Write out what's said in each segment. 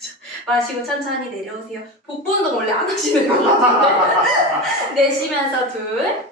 마시고 천천히 내려오세요. 복부 운동 원래 안 하시는 것 같은데. 내쉬면서 둘.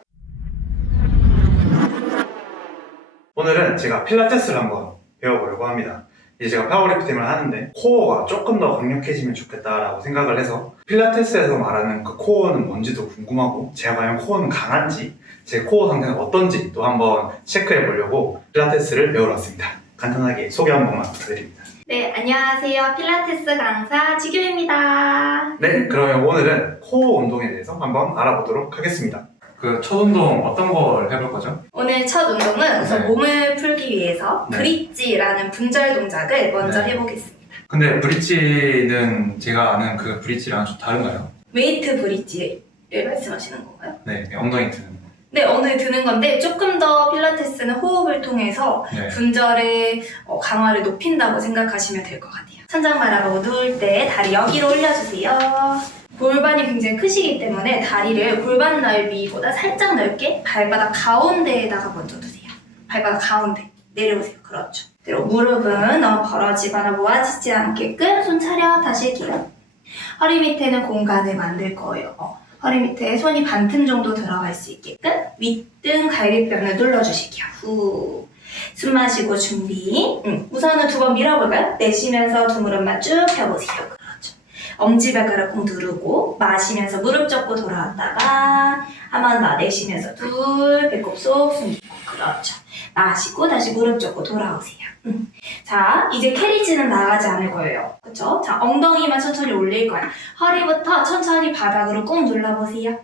오늘은 제가 필라테스를 한번 배워보려고 합니다. 이제 제가 파워리프팅을 하는데 코어가 조금 더 강력해지면 좋겠다라고 생각을 해서 필라테스에서 말하는 그 코어는 뭔지도 궁금하고 제가 과연 코어는 강한지 제 코어 상태는 어떤지 또 한번 체크해 보려고 필라테스를 배우러 왔습니다. 간단하게 소개 한 번만 부탁드립니다. 네, 안녕하세요. 필라테스 강사 지규입니다. 네, 그러면 오늘은 코어 운동에 대해서 한번 알아보도록 하겠습니다. 그 첫 운동 어떤 걸 해볼 거죠? 오늘 첫 운동은 우선 네. 몸을 풀기 위해서 네. 브릿지라는 분절 동작을 먼저 네. 해보겠습니다. 근데 브릿지는 제가 아는 그 브릿지랑 좀 다른가요? 웨이트 브릿지를 말씀하시는 건가요? 네, 엉덩이 트는. 네, 오늘 드는 건데 조금 더 필라테스는 호흡을 통해서 네. 분절의 어, 강화를 높인다고 생각하시면 될 것 같아요. 천장 바라보고 누울 때 다리 여기로 올려주세요. 골반이 굉장히 크시기 때문에 다리를 골반 넓이보다 살짝 넓게 발바닥 가운데에다가 먼저 두세요. 발바닥 가운데 내려오세요. 그렇죠. 그리고 무릎은 너무 벌어지거나 모아지지 않게끔 손 차려 다시 길어. 허리 밑에는 공간을 만들 거예요. 어, 허리 밑에 손이 반 틈 정도 들어갈 수 있게끔 윗등 갈비뼈를 눌러주실게요. 후. 숨 마시고 준비. 음, 우선은 두 번 밀어볼까요? 내쉬면서 두 무릎만 쭉 펴보세요. 그렇죠. 엄지발가락 꼭 누르고 마시면서 무릎 접고 돌아왔다가 한 번 더 내쉬면서 둘 배꼽 쏙 숨기고 그렇죠. 마시고 다시 무릎 접고 돌아오세요. 음. 자 이제 캐리지는 나가지 않을 거예요. 그렇죠? 자 엉덩이만 천천히 올릴 거야. 허리부터 천천히 바닥으로 꾹 눌러보세요.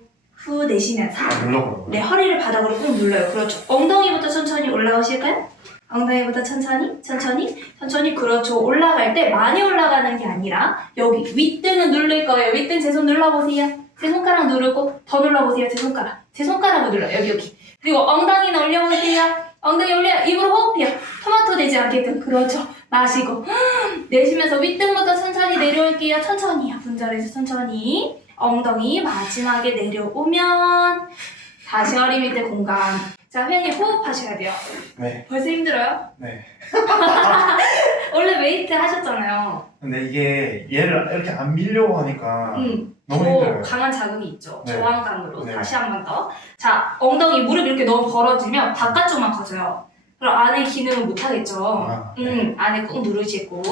후 내쉬면서 눌러보려고요. 네, 허리를 바닥으로 꾹 눌러요. 그렇죠. 엉덩이부터 천천히 올라오실까요? 엉덩이부터 천천히, 천천히, 천천히. 그렇죠. 올라갈 때 많이 올라가는 게 아니라 여기 윗등은 누를 거예요. 윗등 제 손 눌러보세요. 제 손가락 누르고 더 눌러보세요. 제 손가락. 제 손가락을 눌러요. 여기 여기. 그리고 엉덩이는 올려보세요. 엉덩이 올려 입으로 호흡해요. 토마토 되지 않게끔. 그렇죠. 마시고 내쉬면서 윗등부터 천천히 내려올게요. 천천히요. 분절해서 천천히. 엉덩이 마지막에 내려오면 다시 허리 밑에 공간. 자, 회원님 호흡하셔야 돼요. 네, 벌써 힘들어요? 네. 원래 웨이트 하셨잖아요. 근데 이게 얘를 이렇게 안 밀려고 하니까 음, 너무 더 힘들어요. 강한 자극이 있죠. 네. 저항감으로. 네. 다시 한 번 더. 자, 엉덩이 무릎 이렇게 너무 벌어지면 바깥쪽만 커져요. 그럼 안에 기능을 못 하겠죠. 아, 네. 음, 안에 꾹 누르시고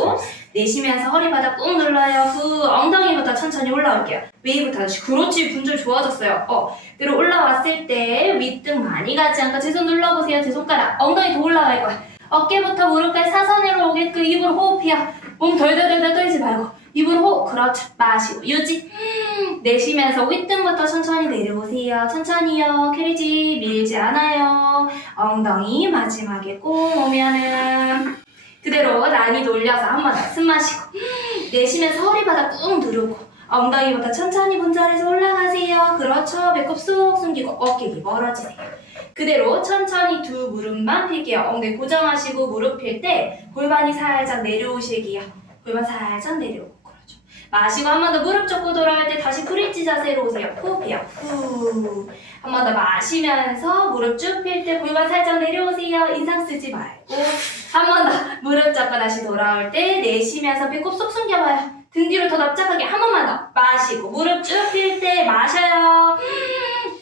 내쉬면서 허리 바닥 꾹 눌러요. 후 엉덩이부터 천천히 올라올게요. 웨이부터 다시 그렇지 분절 좋아졌어요. 어 그리고 올라왔을 때 윗등 많이 가지 않고 제손 눌러보세요. 제 손가락 엉덩이 더 올라갈 거야. 어깨부터 무릎까지 사선으로 오게끔 입으로 호흡해요. 몸 덜덜덜덜 떨지 말고 입으로 호흡 그렇죠. 마시고 유지 음, 내쉬면서 윗등부터 천천히 내려오세요. 천천히요. 캐리지 밀지 않아요. 엉덩이 마지막에 꼭 오면은 그대로 난이도 올려서 한 번 더 숨 마시고 내쉬면서 허리 바닥 꾹 누르고 엉덩이부터 천천히 분절해서 올라가세요. 그렇죠. 배꼽 쏙 숨기고 어깨 기 멀어지세요. 그대로 천천히 두 무릎만 펴게요. 엉덩이 고정하시고 무릎 필 때 골반이 살짝 내려오실게요. 골반 살짝 내려오고. 마시고 한 번 더 무릎 접고 돌아갈 때 다시 브릿지 자세로 오세요. 호흡해요. 후. 한 번 더 마시면서 무릎 쭉필때 골반 살짝 내려오세요. 인상 쓰지 말고 한 번 더 무릎 잡고 다시 돌아올 때 내쉬면서 배꼽 쏙 숨겨봐요. 등 뒤로 더 납작하게 한 번만 더 마시고 무릎 쭉필때 마셔요.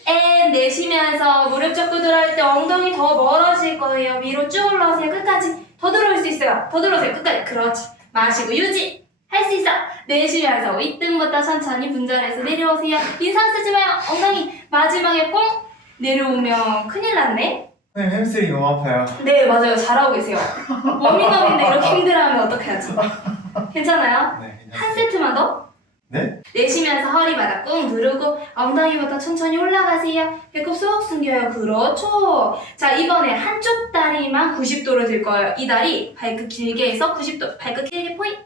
앤 내쉬면서 무릎 잡고 돌아올 때 엉덩이 더 멀어질 거예요. 위로 쭉 올라오세요. 끝까지 더 들어올 수 있어요. 더 들어오세요. 끝까지 그렇지. 마시고 유지. 할 수 있어. 내쉬면서 윗등부터 천천히 분절해서 내려오세요. 인상 쓰지 마요. 엉덩이 마지막에 꽁 내려오면 큰일 났네. 선생님 햄스트링 너무 아파요. 네 맞아요 잘하고 계세요 워밍업인데 이렇게 힘들어하면 어떡해야지 괜찮아요? 네, 한 세트만 더? 네? 내쉬면서 허리 바닥 꾹 누르고 엉덩이부터 천천히 올라가세요 배꼽 쏙 숨겨요 그렇죠 자 이번에 한쪽 다리만 90도로 들 거예요 이 다리 발끝 길게 해서 90도 발끝 길게 포인트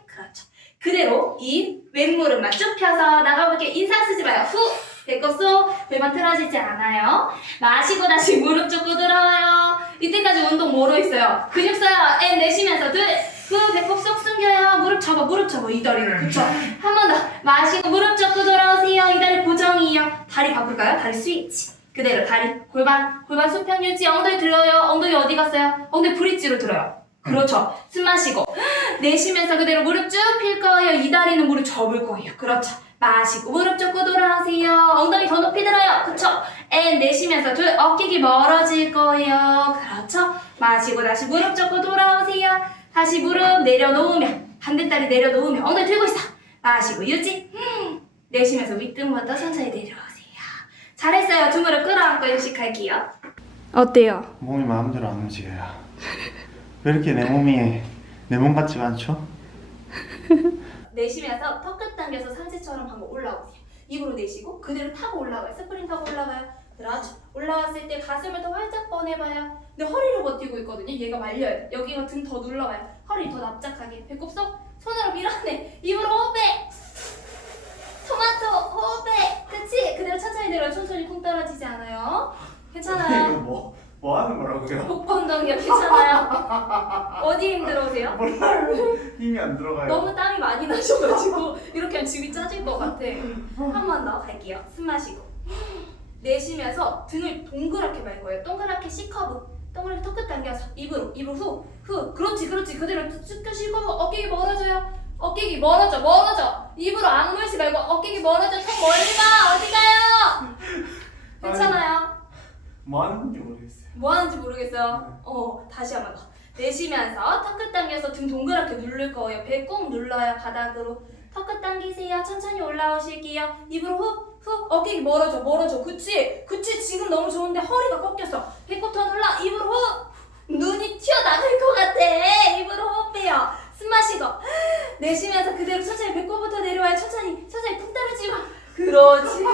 그대로 이 왼무릎 만 쭉 펴서 나가볼게요 인상 쓰지 마요 후 배꼽 쏙 골반 틀어지지 않아요 마시고 다시 무릎 쭉 들어와요. 이때까지 운동 뭐로 했어요? 근육 써요. 앤 내쉬면서 둘, 후 배꼽 쏙 숨겨요. 무릎 접어, 무릎 접어. 이 다리는 그쵸? 한 번 더 마시고 무릎 접고 돌아오세요. 이 다리 고정이에요. 다리 바꿀까요? 다리 스위치. 그대로 다리 골반 골반 수평 유지 엉덩이 들어요. 엉덩이 어디 갔어요? 엉덩이 브릿지로 들어요. 그렇죠. 숨 마시고 내쉬면서 그대로 무릎 쭉 필 거예요. 이 다리는 무릎 접을 거예요. 그렇죠. 마시고 무릎 접고 돌아오세요. 엉덩이 더 높이 들어요. 그렇죠. 앤 내쉬면서 둘 어깨기 멀어질 거예요. 그렇죠. 마시고 다시 무릎 접고 돌아오세요. 다시 무릎 내려놓으면 반대 다리 내려놓으면 엉덩이 들고 있어. 마시고 유지. 음. 내쉬면서 윗등부터 천천히 내려오세요. 잘했어요. 두 무릎 끌어안고 휴식할게요. 어때요? 몸이 마음대로 안 움직여요. 왜 이렇게 내 몸이 내 몸 같지가 않죠? 내쉬면서 턱끝 당겨서 상체처럼 한번 올라오세요. 입으로 내쉬고 그대로 타고 올라가요. 스프링 타고 올라가요. 그렇죠. 올라왔을 때 가슴을 더 활짝 꺼내봐요. 근데 허리로 버티고 있거든요. 얘가 말려야 돼. 여기가 등 더 눌러가요. 허리 더 납작하게. 배꼽 속 손으로 밀어내. 입으로 호흡해. 토마토 호흡해. 그치? 그대로 천천히 내려. 천천히 쿵 떨어지지 않아요. 괜찮아요. 뭐, 뭐 하는 거라고요? 복부 운동이요. 괜찮아요. 어디 힘들어오세요? 몰라요. 힘이 안 들어가요. 너무 땀이 많이 나셔가지고 이렇게 하면 집이 짜질 것 같아. 한 번 더 갈게요. 숨 마시고 내쉬면서 등을 동그랗게 말 거예요. 동그랗게 C 커브. 동그랗게 턱끝 당겨서 입으로 입으로 후 후. 그렇지 그렇지 그대로 쭉 펴시고 어깨기 멀어져요. 어깨기 멀어져 멀어져. 입으로 악물지 말고 어깨기 멀어져. 턱 멀리 가 어디 가요? 괜찮아요. 뭐 하는 건지 모르겠어요. 뭐 하는지 모르겠어요. 어, 다시 한번 더. 내쉬면서 턱 끝 당겨서 등 동그랗게 누를 거예요. 배 꾹 눌러요, 바닥으로. 턱 끝 당기세요. 천천히 올라오실게요. 입으로 후, 후. 어깨 멀어져, 멀어져. 그치? 그치? 지금 너무 좋은데 허리가 꺾였어. 배꼽 더 눌러. 입으로 후. 눈이 튀어나갈 것 같아. 입으로 호흡해요. 숨 마시고. 내쉬면서 그대로 천천히 배꼽부터 내려와요. 천천히, 천천히 푹 떨어지고. 그렇지.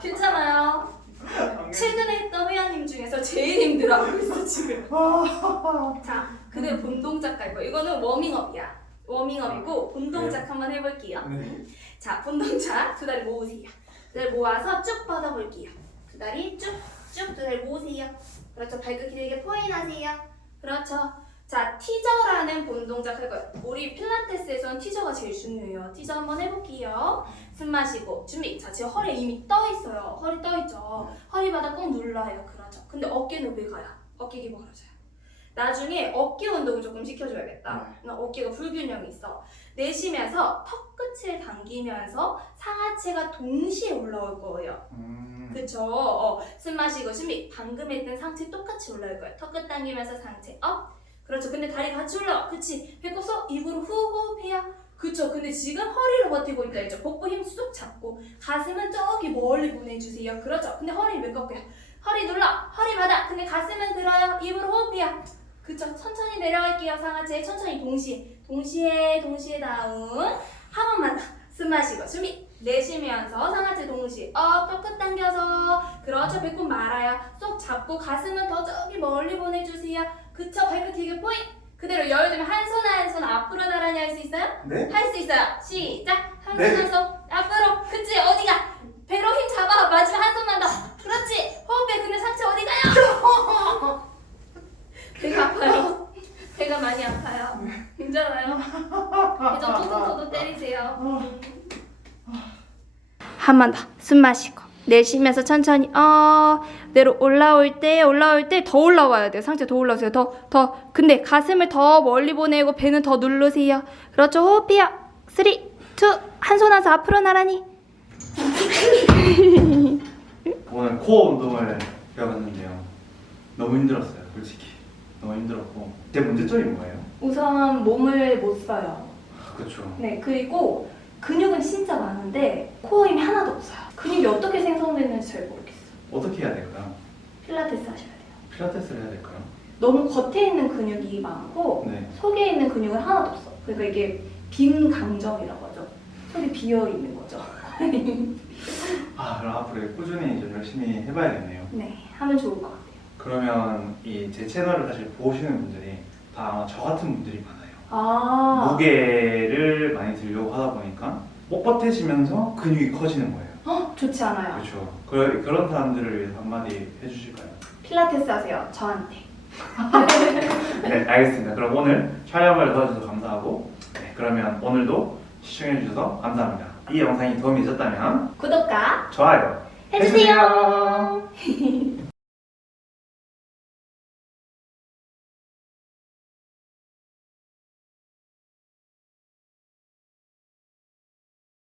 괜찮아요. 최근에 했던 회원님 중에서 제일 힘들어하고 있어 지금. 자, 그대로 본 동작 갈 거야. 이거는 워밍업이야. 워밍업이고 본 동작 한번 해볼게요. 네. 자, 본 동작 두 다리 모으세요. 두 다리 모아서 쭉 뻗어볼게요. 두 다리 쭉, 쭉 두 다리 모으세요. 그렇죠. 발끝 길게 포인하세요. 그렇죠. 자, 티저라는 본 동작 할 거예요. 우리 필라테스에서는 티저가 제일 중요해요. 티저 한번 해볼게요. 숨 마시고 준비. 자, 지금 허리 이미 떠 있어요. 허리 떠 있죠. 허리 바닥 꼭 눌러요. 그렇죠. 근데 어깨는 왜 가요? 어깨기 멀어져요. 나중에 어깨 운동을 조금 시켜줘야겠다. 나 어깨가 불균형이 있어. 내쉬면서 턱 끝을 당기면서 상하체가 동시에 올라올 거예요. 음. 그쵸? 어, 숨 마시고 준비. 방금 했던 상체 똑같이 올라올 거예요. 턱 끝 당기면서 상체 업. 그렇죠. 근데 다리가 같이 올라와. 그치? 배꼽 속 입으로 후 호흡해요. 그쵸. 근데 지금 허리로 버티고 있다 했죠. 복부 힘 쑥 잡고 가슴은 저기 멀리 보내주세요. 그렇죠. 근데 허리 왜 꺾여요? 허리 눌러. 허리 바닥. 근데 가슴은 들어요. 입으로 호흡해요. 그쵸. 천천히 내려갈게요. 상하체 천천히 동시에. 동시에 동시에 다운. 한 번만 더. 숨 마시고 준비. 내쉬면서 상하체 동시에 업, 턱끝 당겨서 그렇죠 배꼽 말아요 쏙 잡고 가슴은 더 저기 멀리 보내주세요 그쵸? 발끝 되게 포인 그대로 열어주면 한 손 한 손 앞으로 나란히 할 수 있어요? 네? 할 수 있어요. 시작! 한 손 네. 한 손 앞으로! 그치? 어디가? 배로 힘 잡아! 마지막 한 손만 더! 그렇지! 호흡해 근데 상체 어디 가요? 배가 아파요. 배가 많이 아파요. 괜찮아요. 배좀 토도토도 때리세요. 한 번 더. 숨 마시고 내쉬면서 천천히 어 내로 올라올 때 올라올 때 더 올라와야 돼요 상체 더 올라오세요 더더 근데 가슴을 더 멀리 보내고 배는 더 누르세요 그렇죠 호흡이요 3 2 한손한손 앞으로 나란히 오늘 코어 운동을 배워봤는데요. 너무 힘들었어요, 솔직히. 너무 힘들었고. 제 문제점이 뭐예요? 우선 몸을 못 써요 그렇죠. 네 그리고 근육은 진짜 많은데 코어 힘이 하나도 없어요 근육이 어떻게 생성되는지 잘 모르겠어요 어떻게 해야 될까요? 필라테스 하셔야 돼요 필라테스를 해야 될까요? 너무 겉에 있는 근육이 많고 네. 속에 있는 근육은 하나도 없어. 그러니까 이게 빈 강정이라고 하죠. 속이 비어 있는 거죠. 아, 그럼 앞으로 꾸준히 좀 열심히 해봐야겠네요. 네, 하면 좋을 것 같아요. 그러면 이 제 채널을 사실 보시는 분들이 다저 같은 분들이 많아요. 아, 무게를 많이 들려고 하다 보니까 뻣뻣해지면서 근육이 커지는 거예요. 어, 좋지 않아요. 그렇죠. 그, 그런 사람들을 위해서 한마디 해주실까요? 필라테스 하세요. 저한테. 네, 알겠습니다. 그럼 오늘 촬영을 도와주셔서 감사하고, 네, 그러면 오늘도 시청해주셔서 감사합니다. 이 영상이 도움이 되셨다면 구독과 좋아요 해주세요.